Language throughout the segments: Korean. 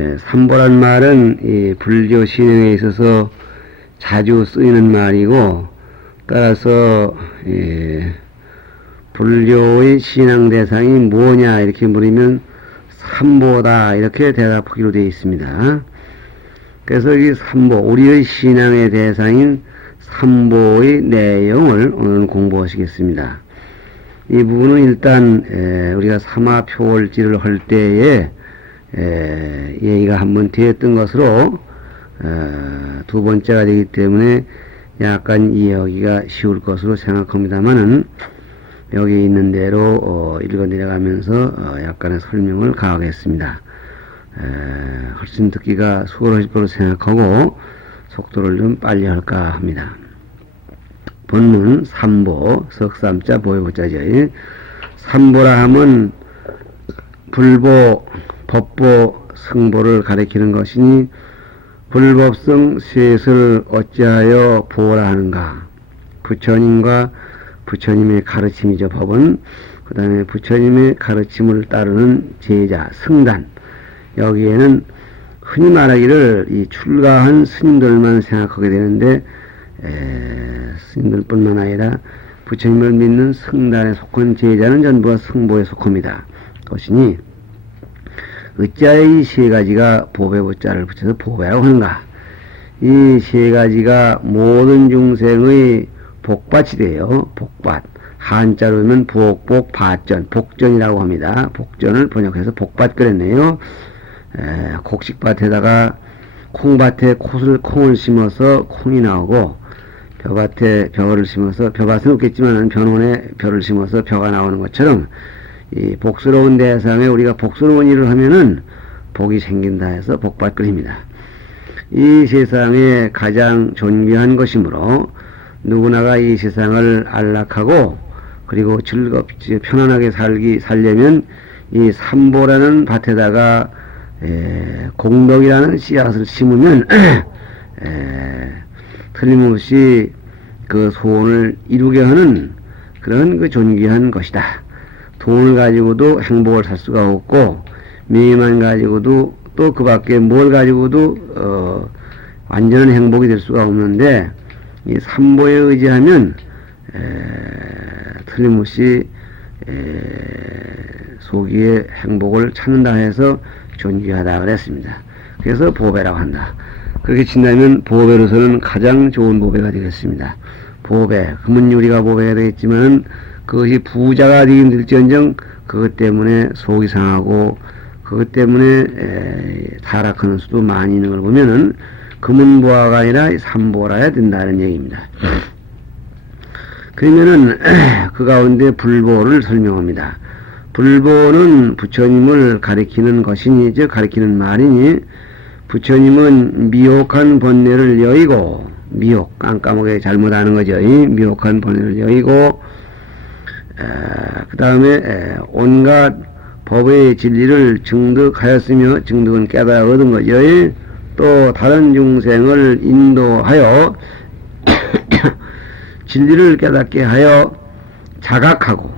삼보란 말은 이 불교 신앙에 있어서 자주 쓰이는 말이고, 따라서 불교의 신앙 대상이 뭐냐 이렇게 물으면 삼보다 이렇게 대답하기로 되어 있습니다. 그래서 이 삼보, 우리의 신앙의 대상인 삼보의 내용을 오늘 공부하시겠습니다. 이 부분은 일단 우리가 삼화표월지를 할 때에 얘기가 한번 되었던 것으로 두 번째가 되기 때문에 약간 이해하기가 쉬울 것으로 생각합니다만은 여기 있는 대로 읽어 내려가면서 약간의 설명을 가하겠습니다. 훨씬 듣기가 수월하실 거로 생각하고 속도를 좀 빨리 할까 합니다. 본문 삼보, 석삼자 보혜보자죠. 삼보라 하면 불보, 법보, 성보를 가리키는 것이니 불법성 셋을 어찌하여 보라 하는가. 부처님과 부처님의 가르침이죠. 법은 그 다음에 부처님의 가르침을 따르는 제자, 성단. 여기에는 흔히 말하기를 이 출가한 스님들만 생각하게 되는데 스님들뿐만 아니라 부처님을 믿는 성단에 속한 제자는 전부가 성보에 속합니다. 것이니 어찌하여 이 세 가지가 보배보자를 붙여서 보배라고 하는가. 이 세 가지가 모든 중생의 복밭이 돼요. 복밭. 한자로 하면 부옥복, 밭전, 복전이라고 합니다. 복전을 번역해서 복밭 그랬네요. 곡식밭에다가 콩밭에 콩을 심어서 콩이 나오고, 벼밭에 벼를 심어서, 벼밭은 없겠지만 변원에 벼를 심어서 벼가 나오는 것처럼 이 복스러운 대상에 우리가 복스러운 일을 하면은 복이 생긴다 해서 복밭 그립니다. 이 세상에 가장 존귀한 것이므로 누구나가 이 세상을 안락하고 그리고 즐겁지 편안하게 살려면 이 삼보라는 밭에다가 공덕이라는 씨앗을 심으면 틀림없이 그 소원을 이루게 하는 그런 그 존귀한 것이다. 돈을 가지고도 행복을 살 수가 없고, 명예만 가지고도 또 그 밖에 뭘 가지고도 완전한 행복이 될 수가 없는데, 이 삼보에 의지하면 틀림없이 소기의 행복을 찾는다 해서 존귀하다 그랬습니다. 그래서 보배라고 한다. 그렇게 친다면 보배로서는 가장 좋은 보배가 되겠습니다. 보배, 금은유리가 보배가 되겠지만 그것이 부자가 되긴 될지언정 그것 때문에 속이 상하고 그것 때문에 타락하는 수도 많이 있는 걸 보면은 금은보화가 아니라 삼보라야 된다는 얘기입니다. 그러면은 그 가운데 불보를 설명합니다. 불보는 부처님을 가리키는 것이니, 즉 가리키는 말이니, 부처님은 미혹한 번뇌를 여의고, 미혹, 깜깜하게 잘못하는 거죠. 이 미혹한 번뇌를 여의고, 그 다음에 온갖 법의 진리를 증득하였으며, 증득은 깨달아 얻은 거죠. 또 다른 중생을 인도하여 진리를 깨닫게 하여 자각하고,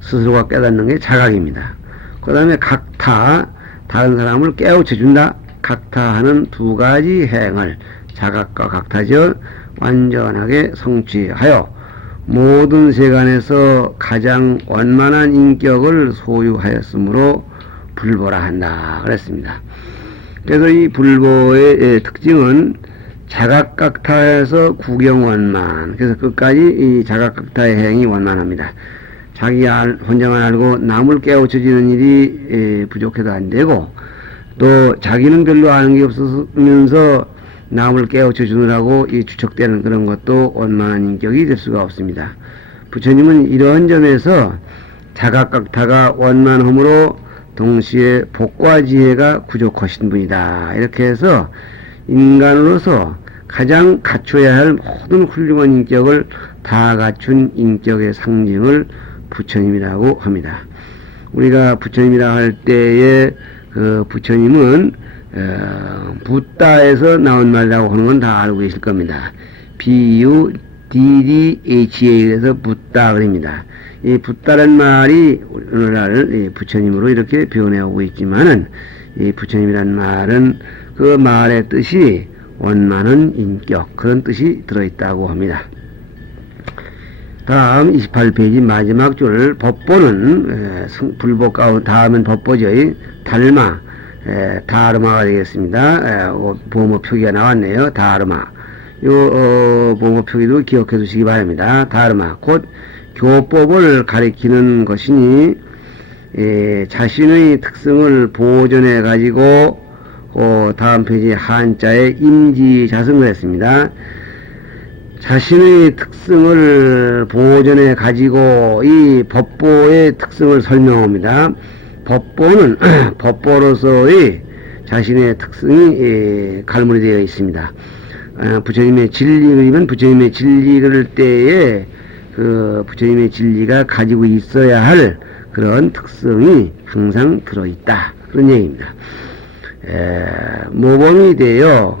스스로가 깨닫는 게 자각입니다. 그 다음에 각타, 다른 사람을 깨우쳐준다. 각타하는 두 가지 행을, 자각과 각타죠, 완전하게 성취하여 모든 세간에서 가장 원만한 인격을 소유하였으므로 불보라 한다 그랬습니다. 그래서 이 불보의 특징은 자각각타에서 구경원만, 그래서 끝까지 이 자각각타의 행이 원만합니다. 자기 혼자만 알고 남을 깨우쳐지는 일이 부족해도 안 되고, 또 자기는 별로 아는 게 없으면서 남을 깨우쳐 주느라고 이 추척되는 그런 것도 원만한 인격이 될 수가 없습니다. 부처님은 이런 점에서 자각각타가 원만함으로 동시에 복과 지혜가 부족하신 분이다. 이렇게 해서 인간으로서 가장 갖춰야 할 모든 훌륭한 인격을 다 갖춘 인격의 상징을 부처님이라고 합니다. 우리가 부처님이라 할 때에 그 부처님은 붓다에서 나온 말이라고 하는 건 다 알고 계실 겁니다. BUDDHA에서 붓다 그럽니다. 이 붓다란 말이 오늘날 부처님으로 이렇게 변해오고 있지만은 이 부처님이란 말은 그 말의 뜻이 원만한 인격, 그런 뜻이 들어있다고 합니다. 다음 28페이지 마지막 줄, 법보는 불보 가운데 다음은 법보죠. 달마, 다르마가 되겠습니다. 보모 표기가 나왔네요. 다르마. 보모 표기도 기억해 두시기 바랍니다. 다르마, 곧 교법을 가리키는 것이니 자신의 특성을 보존해 가지고 다음 페이지 한자에 임지자승을 했습니다. 자신의 특성을 보존해 가지고 이 법보의 특성을 설명합니다. 법보는 법보로서의 자신의 특성이 갈무리 되어 있습니다. 부처님의 진리의면 부처님의 진리 그럴 때에 그 부처님의 진리가 가지고 있어야 할 그런 특성이 항상 들어있다. 그런 얘기입니다. 모범이 되어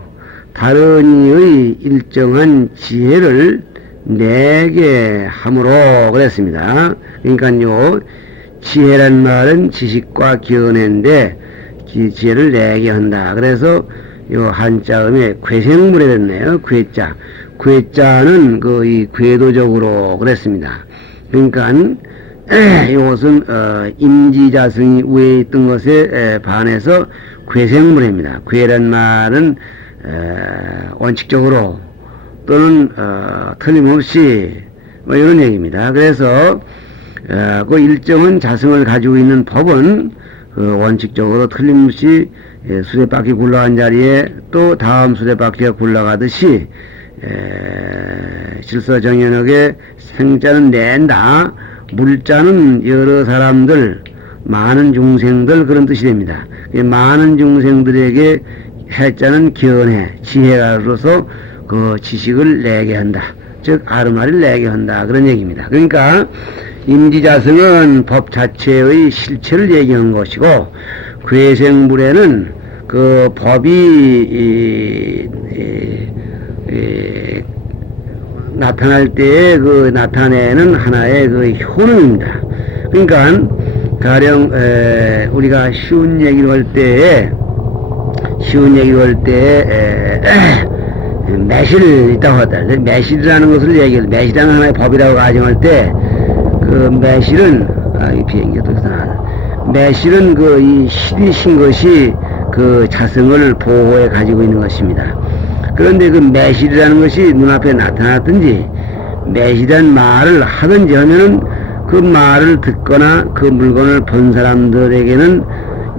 다른 이의 일정한 지혜를 내게 함으로 그랬습니다. 그러니까요, 지혜란 말은 지식과 견해인데 지혜를 내게 한다. 그래서 요 한자음에 괴생물에 됐네요. 괴자. 괴자는 이 궤도적으로 그랬습니다. 그러니까 이것은 임지자승이 위에 있던 것에 반해서 괴생물입니다. 괴란 말은 원칙적으로 또는 틀림없이 뭐 이런 얘기입니다. 그래서 그 일정한 자성을 가지고 있는 법은 원칙적으로 틀림없이 수레바퀴 굴러간 자리에 또 다음 수레바퀴가 굴러가듯이 질서정연하게 생자는 낸다, 물자는 여러 사람들, 많은 중생들, 그런 뜻이 됩니다. 많은 중생들에게 해자는 견해, 지혜로서 그 지식을 내게 한다. 즉 아르마를 내게 한다. 그런 얘기입니다. 그러니까 임지자성은 법 자체의 실체를 얘기한 것이고, 괴생물에는 그 법이 나타날 때에 그 나타내는 하나의 그 효능입니다. 그러니까 가령 우리가 쉬운 얘기를 할 때에 매실 있다고 하다. 매실이라는 것을 얘기해요. 매실이라는 하나의 법이라고 가정할 때 그 매실은 이 비행기가 또 이상하다. 매실은 이 실이 신 것이 그 자성을 보호해 가지고 있는 것입니다. 그런데 그 매실이라는 것이 눈앞에 나타났든지 매실이라는 말을 하든지 하면은 그 말을 듣거나 그 물건을 본 사람들에게는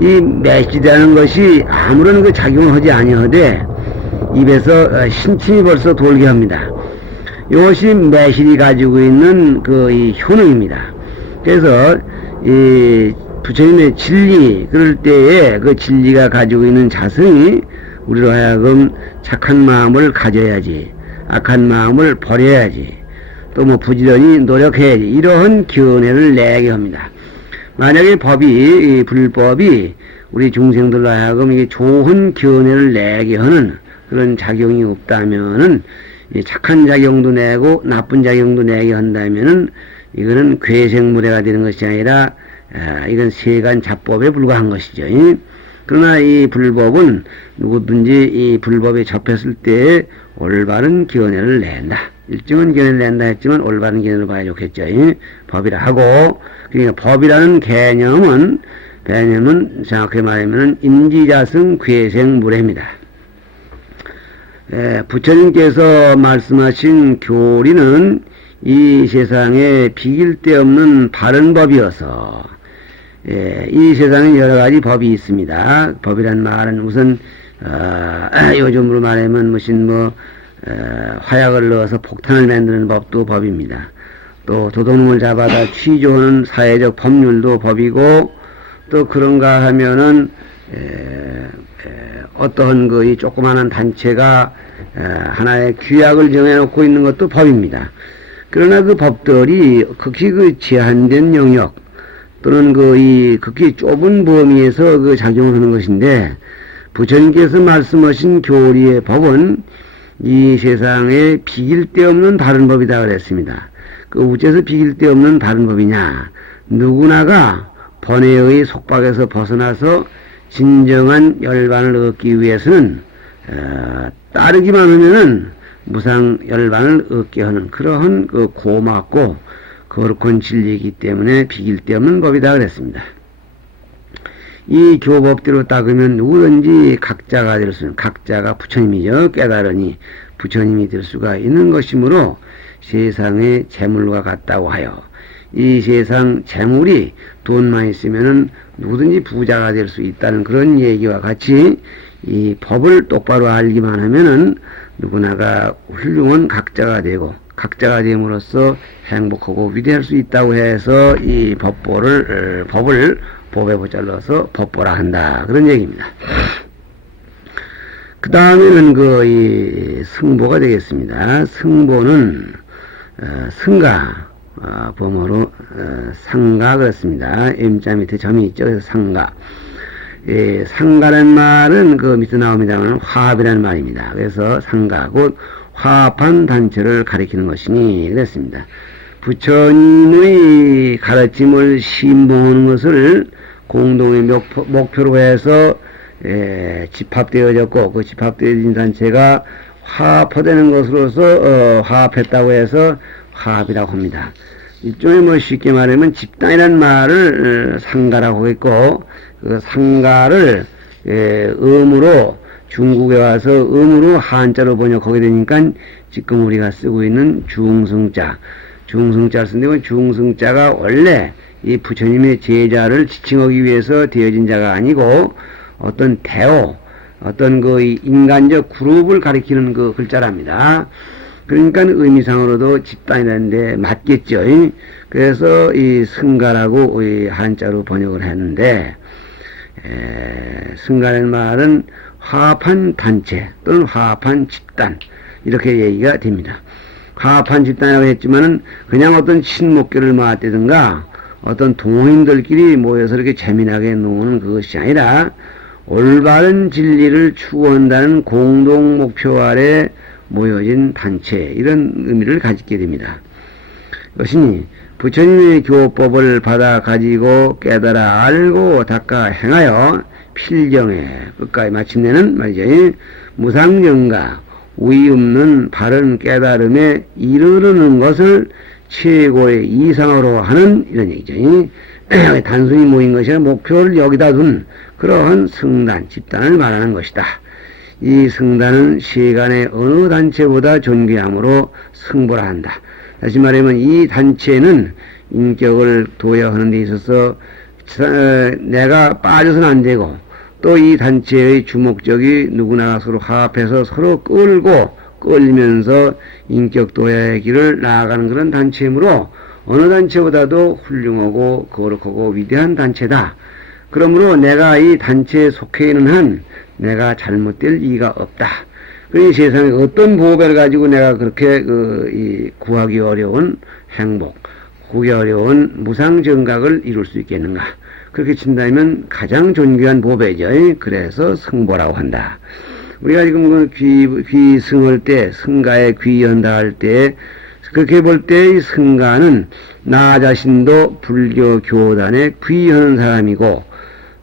이 매실이라는 것이 아무런 그 작용을 하지 아니하되 입에서 신침이 벌써 돌게 합니다. 이것이 매실이 가지고 있는 이 효능입니다. 그래서 이 부처님의 진리 그럴 때에 그 진리가 가지고 있는 자성이 우리로 하여금 착한 마음을 가져야지, 악한 마음을 버려야지, 또 뭐 부지런히 노력해야지, 이러한 견해를 내게 합니다. 만약에 이 불법이 우리 중생들로 하여금 이게 좋은 견해를 내게 하는 그런 작용이 없다면은, 착한 작용도 내고 나쁜 작용도 내게 한다면은 이거는 괴생무례가 되는 것이 아니라 이건 세간 잡법에 불과한 것이죠. 그러나 이 불법은 누구든지 이 불법에 접했을 때 올바른 견해를 낸다. 일정한 견해를 낸다 했지만 올바른 견해를 봐야 좋겠죠. 법이라 하고, 그러니까 법이라는 개념은 정확히 말하면 임지자승 괴생무례입니다. 부처님께서 말씀하신 교리는 이 세상에 비길 데 없는 바른 법이어서, 이 세상에 여러 가지 법이 있습니다. 법이란 말은 우선 요즘으로 말하면 무슨 화약을 넣어서 폭탄을 만드는 법도 법입니다. 또 도둑놈을 잡아다 취조하는 사회적 법률도 법이고, 또 그런가 하면은 어떠한 이 조그마한 단체가 하나의 규약을 정해놓고 있는 것도 법입니다. 그러나 그 법들이 극히 제한된 영역 또는 이 극히 좁은 범위에서 작용을 하는 것인데, 부처님께서 말씀하신 교리의 법은 이 세상에 비길 데 없는 바른 법이다 그랬습니다. 어째서 비길 데 없는 바른 법이냐? 누구나가 번뇌의 속박에서 벗어나서 진정한 열반을 얻기 위해서는 따르기만 하면은 무상 열반을 얻게 하는 그러한 그 고맙고 거룩한 진리이기 때문에 비길 데 없는 법이다 그랬습니다. 이 교법대로 따르면 누구든지 각자가 될 수는, 각자가 부처님이죠. 깨달으니 부처님이 될 수가 있는 것이므로 세상의 재물과 같다고 하여, 이 세상 재물이 돈만 있으면은 누구든지 부자가 될 수 있다는 그런 얘기와 같이 이 법을 똑바로 알기만 하면은 누구나가 훌륭한 각자가 되고, 각자가 됨으로써 행복하고 위대할 수 있다고 해서 이 법을 법에 붙잘라서 법보라 한다, 그런 얘기입니다. 그 다음에는 이 승보가 되겠습니다. 승보는 승가, 범어로 상가 그렇습니다. M자 밑에 점이 있죠. 그래서 상가. 상가라는 말은 그 밑에 나옵니다만 화합이라는 말입니다. 그래서 상가 곧 화합한 단체를 가리키는 것이니 그랬습니다. 부처님의 가르침을 신봉하는 것을 공동의 목표로 해서 집합되어졌고, 그 집합되어진 단체가 화합되는 것으로서 화합했다고 해서 화합이라고 합니다. 일종의 쉽게 말하면 집단이라는 말을 상가라고 하겠고, 그 상가를 음으로 중국에 와서 음으로 한자로 번역하게 되니까 지금 우리가 쓰고 있는 중승자를 쓴데, 중승자가 원래 이 부처님의 제자를 지칭하기 위해서 되어진 자가 아니고 어떤 어떤 그 인간적 그룹을 가리키는 그 글자랍니다. 그러니까 의미상으로도 집단이라는데 맞겠죠. 그래서 이 승가라고 이 한자로 번역을 했는데, 승가라는 말은 화합한 단체 또는 화합한 집단, 이렇게 얘기가 됩니다. 화합한 집단이라고 했지만은 그냥 어떤 친목교를 모았다든가 어떤 동호인들끼리 모여서 이렇게 재미나게 노는 그것이 아니라 올바른 진리를 추구한다는 공동 목표 아래 모여진 단체, 이런 의미를 가지게 됩니다. 이것이니 부처님의 교법을 받아 가지고 깨달아 알고 닦아 행하여 필경에 끝까지 마침내는 말이죠. 무상정가 우위 없는 바른 깨달음에 이르르는 것을 최고의 이상으로 하는, 이런 얘기죠. 단순히 모인 것이 아니라 목표를 여기다 둔 그러한 성단, 집단을 말하는 것이다. 이 성단은 세간의 어느 단체보다 존귀함으로 승보라 한다. 다시 말하면 이 단체는 인격을 도야하는 데 있어서 내가 빠져서는 안 되고, 또 이 단체의 주목적이 누구나 서로 화합해서 서로 끌면서 인격 도야의 길을 나아가는 그런 단체이므로 어느 단체보다도 훌륭하고 거룩하고 위대한 단체다. 그러므로 내가 이 단체에 속해 있는 한 내가 잘못될 이가 없다. 그러니 세상에 어떤 보배를 가지고 내가 그렇게 구하기 어려운 행복, 구하기 어려운 무상정각을 이룰 수 있겠는가. 그렇게 친다면 가장 존귀한 보배죠. 그래서 승보라고 한다. 우리가 지금 귀승할 때, 승가에 귀한다 할 때, 그렇게 볼 때 이 승가는 나 자신도 불교 교단에 귀하는 사람이고,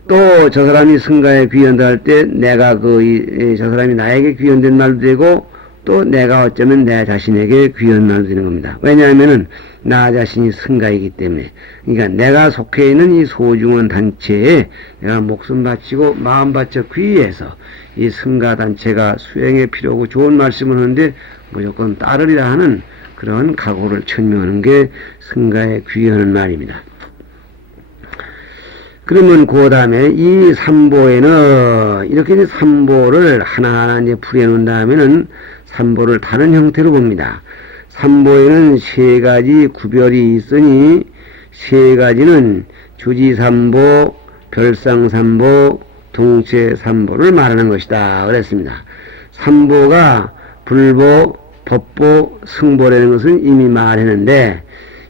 또 저 사람이 승가에 귀한다 할 때 내가 저 사람이 나에게 귀한된 말도 되고, 또 내가 어쩌면 내 자신에게 귀한 말도 되는 겁니다. 왜냐하면은 나 자신이 승가이기 때문에. 그러니까 내가 속해 있는 이 소중한 단체에 내가 목숨 바치고 마음 바쳐 귀해서 이 승가 단체가 수행에 필요하고 좋은 말씀을 하는데 무조건 따르리라 하는 그런 각오를 천명하는 게 승가에 귀하는 말입니다. 그러면 그 다음에 이 삼보에는 이렇게 이제 삼보를 하나하나 이제 풀어놓은 다음에는 삼보를 다른 형태로 봅니다. 삼보에는 세 가지 구별이 있으니 세 가지는 주지삼보, 별상삼보, 동체삼보를 말하는 것이다 그랬습니다. 삼보가 불보, 법보, 승보라는 것은 이미 말했는데,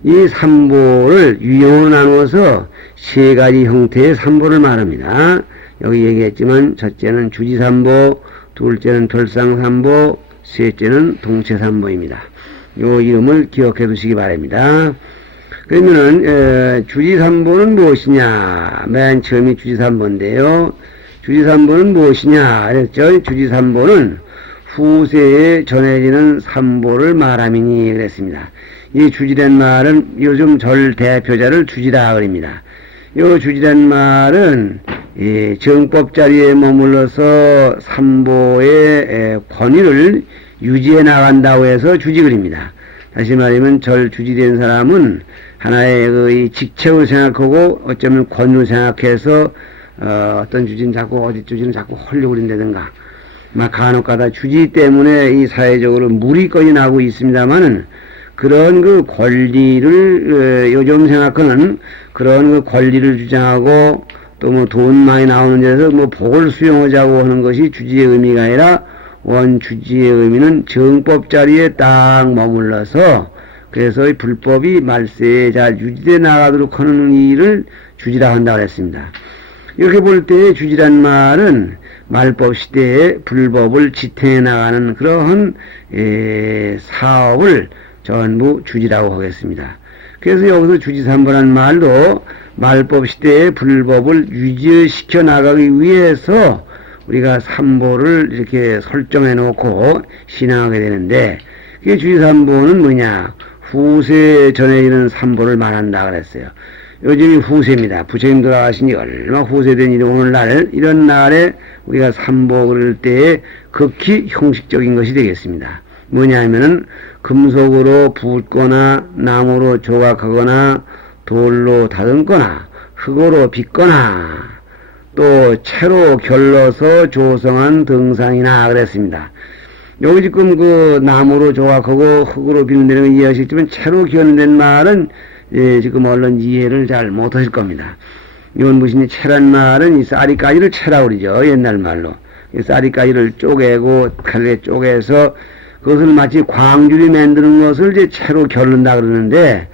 이 삼보를 유형으로 나누어서 세 가지 형태의 삼보를 말합니다. 여기 얘기했지만 첫째는 주지삼보, 둘째는 별상삼보, 셋째는 동체삼보입니다. 요 이름을 기억해 두시기 바랍니다. 그러면은 주지삼보는 무엇이냐? 맨 처음이 주지삼보인데요. 주지삼보는 무엇이냐 그랬죠. 주지삼보는 후세에 전해지는 삼보를 말함이니 그랬습니다. 이 주지란 말은 요즘 절 대표자를 주지라 그럽니다. 요 주지란 말은 정법 자리에 머물러서 삼보의 권위를 유지해 나간다고 해서 주지 그립니다. 다시 말하면 절 주지된 사람은 하나의 그 직책을 생각하고 어쩌면 권위를 생각해서 어떤 주지는 자꾸 어디 주지는 자꾸 헐려고 그린다든가 막 간혹가다 주지 때문에 이 사회적으로 물이거리 나고 있습니다만은 그런 그 권리를 요즘 생각하는 그런 그 권리를 주장하고 또 뭐 돈 많이 나오는 데서 뭐 복을 수용하자고 하는 것이 주지의 의미가 아니라 원 주지의 의미는 정법 자리에 딱 머물러서 그래서 이 불법이 말세에 잘 유지돼 나가도록 하는 일을 주지라 한다고 했습니다. 이렇게 볼 때 주지란 말은 말법 시대에 불법을 지탱해 나가는 그러한 사업을 전부 주지라고 하겠습니다. 그래서 여기서 주지삼보란 말도 말법 시대에 불법을 유지시켜 나가기 위해서 우리가 삼보를 이렇게 설정해 놓고 신앙하게 되는데 그게 주지삼보는 뭐냐? 후세에 전해지는 삼보를 말한다 그랬어요. 요즘이 후세입니다. 부처님 돌아가신 지 얼마 후세된 일이 오늘날 이런 날에 우리가 삼보 그럴 때에 극히 형식적인 것이 되겠습니다. 뭐냐면은 금속으로 붓거나 나무로 조각하거나 돌로 다듬거나 흙으로 빚거나 또 채로 결러서 조성한 등상이나 그랬습니다. 여기 지금 그 나무로 조각하고 흙으로 빚는 걸 이해하시겠지만 채로 기원된 말은 지금 얼른 이해를 잘 못하실 겁니다. 이건 무슨 채란 말은 이 쌀이가지를 채라고 그러죠. 옛날 말로. 이 쌀이가지를 쪼개고 칼에 쪼개서 그것을 마치 광주리 만드는 것을 이제 채로 겨룬다 그러는데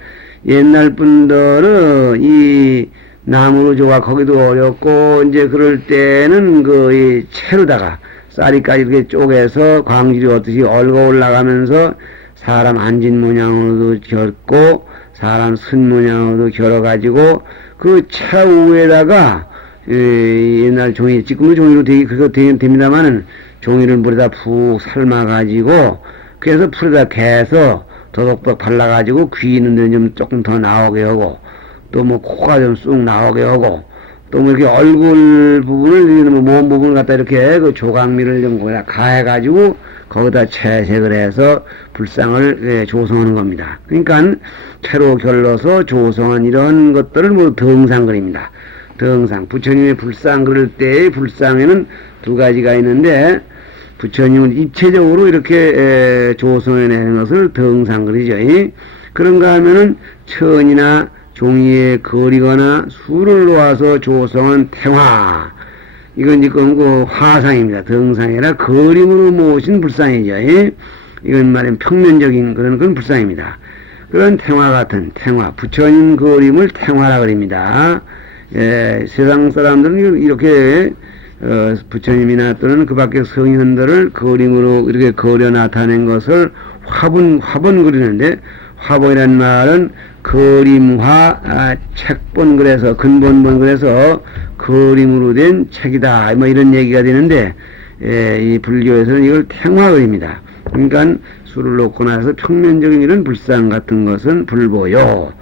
옛날 분들은 이 나무로 조각하기도 어렵고 이제 그럴 때는 그 이 채로다가 쌀이까지 이렇게 쪼개서 광주리 어듯이 얽어 올라가면서 사람 앉은 모양으로도 결고 사람 쓴 모양으로도 결어가지고 그 채 위에다가 옛날 종이 지금도 종이로 그거 됩니다만은 종이를 물에다 푹 삶아가지고 그래서 풀에다 개서 더덕덕 발라가지고 귀 있는 데는 좀 조금 더 나오게 하고 또 뭐 코가 좀 쑥 나오게 하고 또 뭐 이렇게 얼굴 부분을 뭐 몸 부분을 갖다 이렇게 그 조각미를 좀 거기다 가해가지고 거기다 채색을 해서 불상을 조성하는 겁니다. 그러니까 채로 결러서 조성한 이런 것들을 뭐 등상 그립니다. 등상 부처님의 불상 그릴 때의 불상에는 두 가지가 있는데 부처님은 입체적으로 이렇게 조성해내는 것을 등상 그리죠. 그런가 하면은 천이나 종이에 그리거나 수를 놓아서 조성한 태화 이건 지금 그 화상입니다. 등상이라 그림으로 모신 불상이죠. 이건 말하면 평면적인 그런 불상입니다. 그런 태화 같은 태화 부처님 그림을 태화라 그립니다. 세상 사람들은 이렇게 부처님이나 또는 그 밖의 성인들을 그림으로 이렇게 그려 나타낸 것을 화분 그리는데 화본이라는 말은 그림화 책본 그래서 근본본 그래서 그림으로 된 책이다 뭐 이런 얘기가 되는데 이 불교에서는 이걸 태화 그립니다. 그러니까 수를 놓고 나서 평면적인 이런 불상 같은 것은 불보요.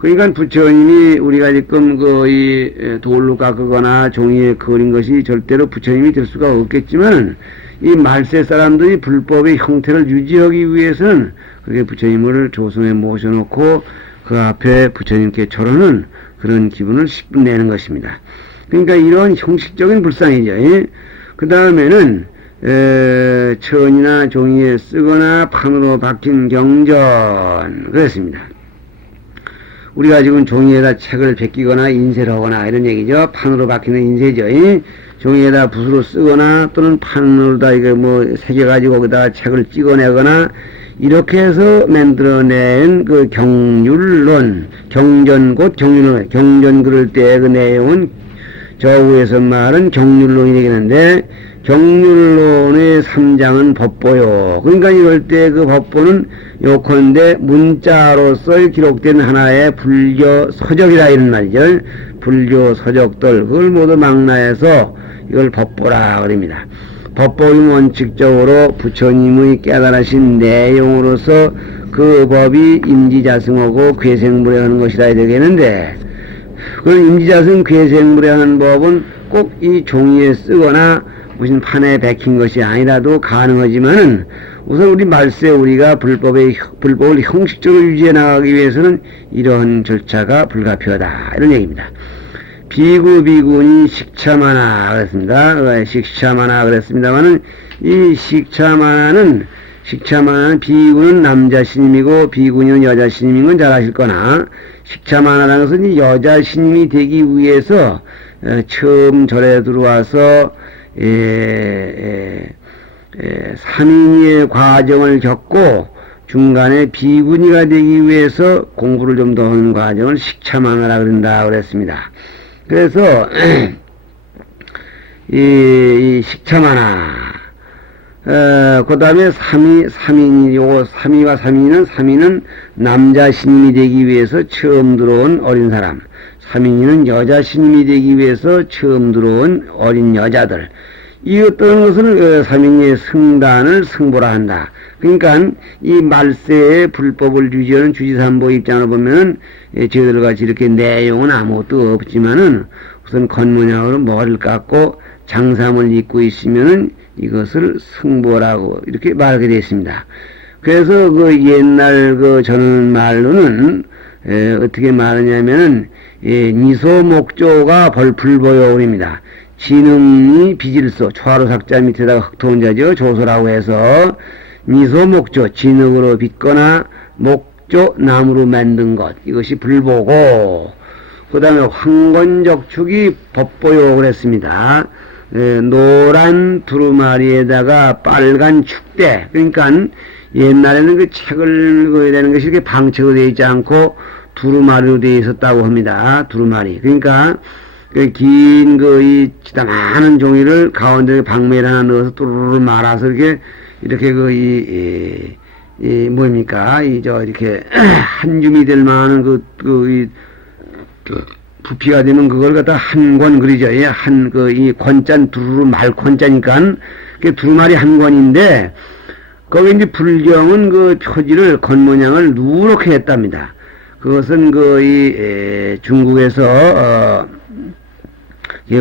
그러니까 부처님이 우리가 지금 이 돌로 깎거나 종이에 그린 것이 절대로 부처님이 될 수가 없겠지만 이 말세 사람들이 불법의 형태를 유지하기 위해서는 그게 부처님을 조성에 모셔놓고 그 앞에 부처님께 절하는 그런 기분을 10분 내는 것입니다. 그러니까 이런 형식적인 불상이죠. 그 다음에는 천이나 종이에 쓰거나 판으로 박힌 경전 그랬습니다. 우리가 지금 종이에다 책을 베끼거나 인쇄를 하거나 이런 얘기죠. 판으로 박히는 인쇄죠. 종이에다 붓으로 쓰거나 또는 판으로다 이거 뭐 새겨가지고 거기다가 책을 찍어내거나 이렇게 해서 만들어낸 그 경률론, 경전 곧 경률론, 경전 그럴 때 그 내용은 저 위에서 말은 경률론이 되겠는데 경률론의 3장은 법보요. 그러니까 이럴 때 그 법보는 요컨대 문자로서 기록된 하나의 불교 서적이라 이런 말이죠. 불교 서적들 그걸 모두 망라해서 이걸 법보라 그럽니다. 법보는 원칙적으로 부처님의 깨달으신 내용으로서 그 법이 임지자승하고 괴생불에 하는 것이라 해야 되겠는데, 그 임지자승 괴생불에 하는 법은 꼭 이 종이에 쓰거나 무슨 판에 박힌 것이 아니라도 가능하지만은, 우선 우리 말세 우리가 불법을 형식적으로 유지해 나가기 위해서는 이러한 절차가 불가피하다, 이런 얘기입니다. 비구 비구니 식차마나 그랬습니다. 식차마나 그랬습니다만은, 이 식차마는 비구는 남자 신임이고 비구는 여자 신임인 건 잘 아실 거나, 식차마나라는 것은 이 여자 신임이 되기 위해서 처음 절에 들어와서 삼인의 과정을 겪고 중간에 비구니가 되기 위해서 공부를 좀 더 하는 과정을 식차마나라 그런다 그랬습니다. 그래서 이 식차마나, 그 다음에 삼인은 남자 신임이 되기 위해서 처음 들어온 어린 사람, 삼인이는 여자 신임이 되기 위해서 처음 들어온 어린 여자들, 이 어떤 것을 삼인의 승단을 승보라 한다. 그러니까 이 말세의 불법을 유지하는 주지삼보 입장을 보면은 저희들 같이 이렇게 내용은 아무것도 없지만은 우선 겉모양으로 머리를 깎고 장삼을 입고 있으면은 이것을 승보라고 이렇게 말하게 되어 있습니다. 그래서 그 옛날 저는 말로는 어떻게 말하냐면은 니소목조가 불보요입니다. 진흥이 비질소, 초하루 삭자 밑에다가 흑토운자죠. 조소라고 해서 니소목조, 진흙으로 빚거나 목조, 나무로 만든 것, 이것이 불보고, 그 다음에 황건적축이 법보요 그랬습니다. 노란 두루마리에다가 빨간 축대, 그러니까 옛날에는 그 책을 읽어야 되는 것이 이렇게 방책으로 되어 있지 않고 두루마리로 되어 있었다고 합니다. 두루마리. 그러니까 긴 이 지다만한 종이를 가운데 방매를 하나 넣어서 뚜루루 말아서 이렇게 뭡니까? 이렇게 한 줌이 될 만한 부피가 되면 그걸 갖다 한 권 그리죠. 이 권짠 두루루 말권짜니까 그게 두루마리 한 권인데, 거기 이제 불경은 그 표지를 겉모양을 누렇게 했답니다. 그것은 중국에서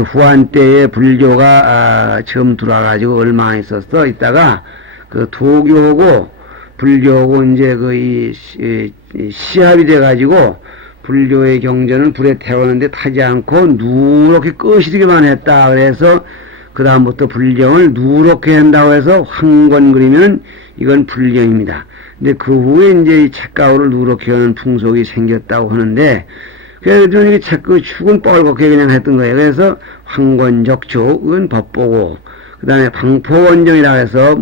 후한 때에 불교가 처음 들어와가지고 얼마 있었어. 있다가 그 도교하고 불교하고 이제 시합이 돼가지고 불교의 경전을 불에 태우는데 타지 않고 누렇게 끄시기만 했다. 그래서 그 다음부터 불경을 누렇게 한다고 해서 황권 그리면 이건 불경입니다. 근데 그 후에 이제 이 책가루를 누렇게 하는 풍속이 생겼다고 하는데, 그래서 이 축은 뻘겋게 그냥 했던 거예요. 그래서 황권적축, 그건 법보고, 그 다음에 방포원정이라고 해서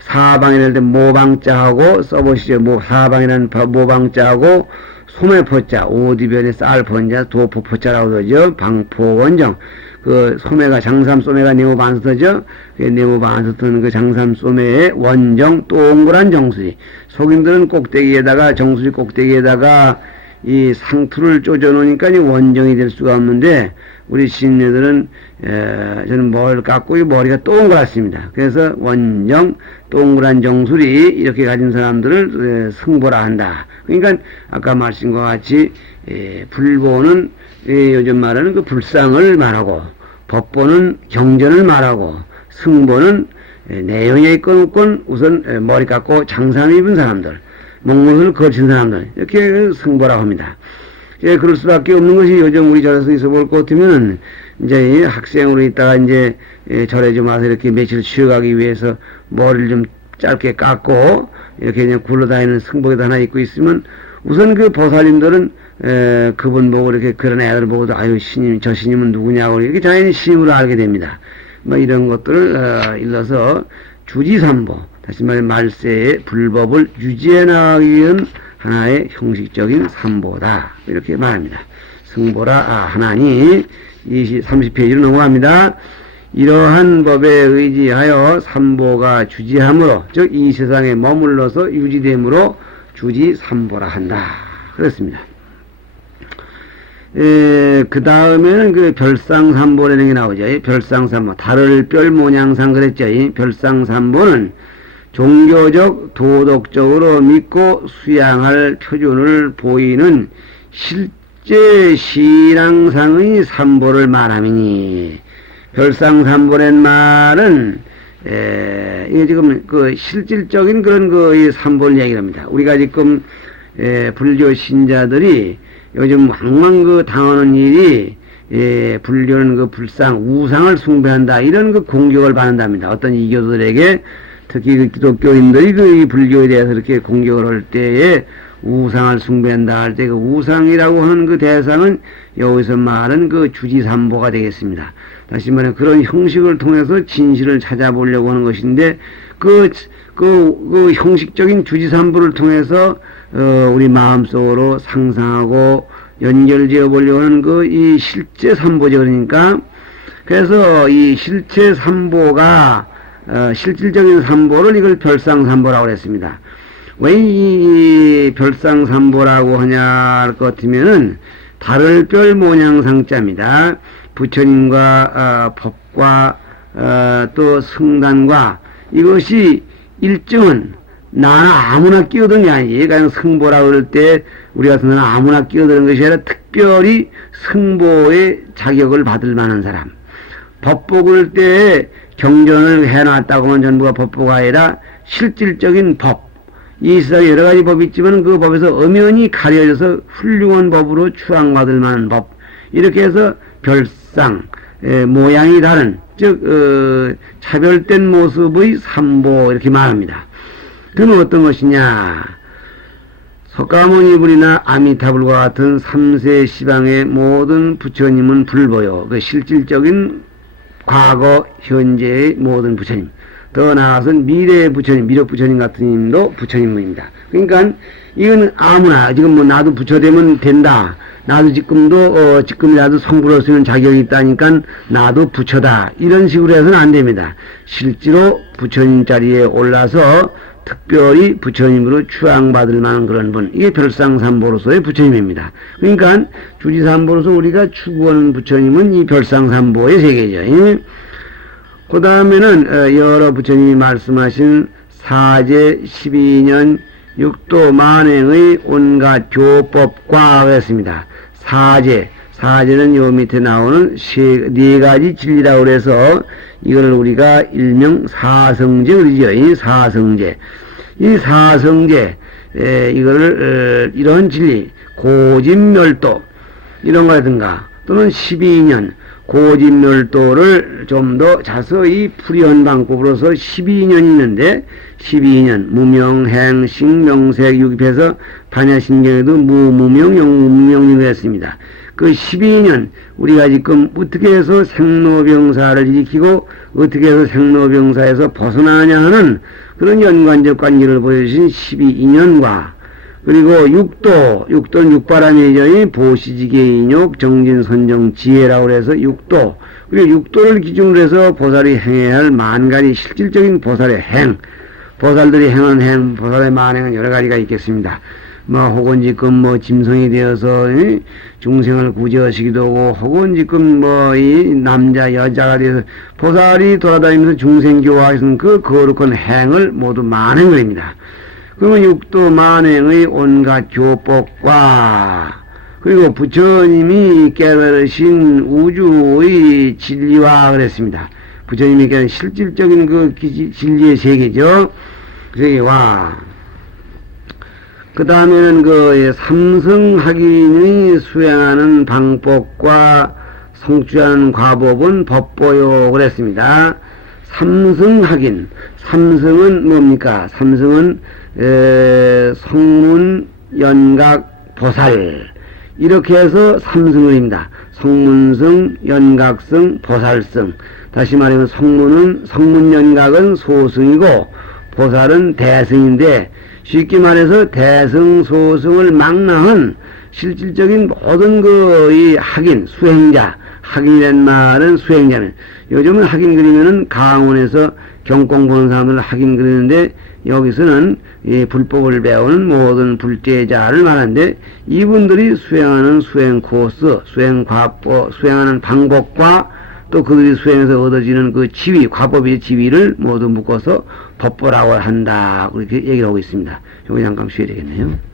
사방이랄 때 모방자하고 써보시죠. 사방이라는 모방자하고 소매포자, 오디변에 쌀포자, 도포포자라고 그러죠. 방포원정. 소매가, 장삼소매가 네모반스터죠. 네모반스터는 그 장삼소매의 원정, 동그란 정수리. 속인들은 꼭대기에다가, 정수리 꼭대기에다가 이 상투를 쪼져 놓으니까 원정이 될 수가 없는데, 우리 신녀들은 저는 머리를 깎고 머리가 동그랗습니다. 그래서 원정, 동그란 정수리 이렇게 가진 사람들을 승보라 한다. 그러니까 아까 말씀과 같이 불보는 요즘 말하는 그 불상을 말하고, 법보는 경전을 말하고, 승보는 내용에 있건 없건 우선 머리 깎고 장삼 입은 사람들, 목록을 거친 사람들, 이렇게 승보라고 합니다. 그럴 수밖에 없는 것이, 요즘 우리 절에서 있어 볼 것 같으면 이제 학생으로 있다가 이제 절에 좀 와서 이렇게 며칠 쉬어가기 위해서 머리를 좀 짧게 깎고 이렇게 그냥 굴러다니는 승복에도 하나 입고 있으면, 우선 그 보살님들은 그분 보고 이렇게 그런 애들 보고도 아유 신임, 저 신임은 누구냐고 이렇게 자연히 신임으로 알게 됩니다. 뭐 이런 것들을 일러서 주지삼보, 다시 말해 말세의 불법을 유지해 나가기 위한 하나의 형식적인 삼보다, 이렇게 말합니다. 승보라 하나니 30페이지로 넘어갑니다. 이러한 법에 의지하여 삼보가 주지함으로, 즉 이 세상에 머물러서 유지됨으로 주지삼보라 한다. 그렇습니다. 그 다음에는 그 별상삼보라는 게 나오죠. 별상삼보. 달을 별 모양상 그랬죠. 별상삼보는 종교적, 도덕적으로 믿고 수양할 표준을 보이는 실제 신앙상의 삼보를 말함이니, 별상삼보란 말은 이게 지금 그 실질적인 그런 그 삼보를 얘기합니다. 우리가 지금 불교 신자들이 요즘 왕왕 그 당하는 일이 불교는 그 불상, 우상을 숭배한다, 이런 그 공격을 받는답니다. 어떤 이교도들에게, 특히 그 기독교인들이 그 불교에 대해서 이렇게 공격을 할 때에 우상을 숭배한다 할 때 그 우상이라고 하는 그 대상은 여기서 말은 그 주지삼보가 되겠습니다. 다시 말해 그런 형식을 통해서 진실을 찾아보려고 하는 것인데, 그 형식적인 주지삼보를 통해서 우리 마음속으로 상상하고 연결지어 보려고 하는 이 실제 삼보죠. 그러니까 그래서 이 실체 삼보가 실질적인 삼보를 이걸 별상삼보라고 했습니다. 왜 이 별상삼보라고 하냐 할 것 같으면은 달을 별 모양상자입니다. 부처님과 법과 또 성단과 이것이 일정은 나는 아무나 끼어드는 게 아니지. 그냥 승보라고 그럴 때 우리 같은 사람은 아무나 끼어드는 것이 아니라 특별히 승보의 자격을 받을 만한 사람. 법복을 때 경전을 해놨다고 하면 전부가 법보가 아니라 실질적인 법. 이 세상에 여러 가지 법이 있지만 그 법에서 엄연히 가려져서 훌륭한 법으로 추앙받을 만한 법. 이렇게 해서 별상, 모양이 다른, 즉 차별된 모습의 삼보 이렇게 말합니다. 그는 어떤 것이냐? 석가모니불이나 아미타불과 같은 3세 시방의 모든 부처님은 불보요. 그 실질적인 과거, 현재의 모든 부처님. 더 나아가서는 미래의 부처님, 미륵 부처님 같은 님도 부처님입니다. 그러니까 이건 아무나 지금 뭐 나도 부처 되면 된다. 나도 지금이라도 성불할 수 있는 자격이 있다니까 나도 부처다. 이런 식으로 해서는 안 됩니다. 실제로 부처님 자리에 올라서 특별히 부처님으로 추앙받을 만한 그런 분. 이게 별상삼보로서의 부처님입니다. 그러니까 주지삼보로서 우리가 추구하는 부처님은 이 별상삼보의 세계죠. 그 다음에는 여러 부처님이 말씀하신 사제 12년 육도 만행의 온갖 교법과 했습니다. 사제는 요 밑에 나오는 네 가지 진리라고 해서 이걸 우리가 일명 사성제 그러죠. 이 사성제. 이 사성제, 이거를, 이런 진리, 고진멸도, 이런 거라든가, 또는 12년, 고진멸도를 좀 더 자세히 풀이한방법으로서 12년이 있는데, 12년, 무명행, 식명색, 육입해서 반야신경에도 무무명, 영무명이라고 했습니다. 그 12년, 우리가 지금 어떻게 해서 생로병사를 일으키고, 어떻게 해서 생로병사에서 벗어나냐 하는 그런 연관적 관계를 보여주신 12년과, 그리고 육도는 육바람이죠. 보시지계인욕, 정진선정, 지혜라고 해서 육도, 그리고 육도를 기준으로 해서 보살이 행해야 할 만가지 실질적인 보살의 행, 보살들이 행한 행, 보살의 만행은 여러 가지가 있겠습니다. 혹은 지금 짐승이 되어서 중생을 구제하시기도 하고, 혹은 지금 이 남자, 여자가 되어서 보살이 돌아다니면서 중생 교화하시는 그 거룩한 행을 모두 만행을입니다. 그러면 육도 만행의 온갖 교법과, 그리고 부처님이 깨달으신 우주의 진리와 그랬습니다. 부처님이 깨달은 실질적인 그 진리의 세계죠. 세계와, 그 다음에는 그 삼성학인이 수행하는 방법과 성취하는 과법은 법보요 그랬습니다. 삼성학인, 삼성은 뭡니까? 삼성은 성문, 연각, 보살, 이렇게 해서 삼성을입니다. 성문성, 연각성, 보살성. 다시 말하면 성문연각은 소승이고 보살은 대승인데, 쉽게 말해서 대승, 소승을 망라한 실질적인 모든 이 학인, 수행자, 학인이란 말은 수행자는, 요즘은 학인 그리면은 강원에서 경공 보는 사람들 학인 그리는데, 여기서는 이 불법을 배우는 모든 불제자를 말하는데, 이분들이 수행하는 수행 코스, 수행 과법, 수행하는 방법과 또 그들이 수행해서 얻어지는 그 지위, 과법의 지위를 모두 묶어서 법보라고 한다. 그렇게 얘기를 하고 있습니다. 여기 잠깐 쉬어야 되겠네요.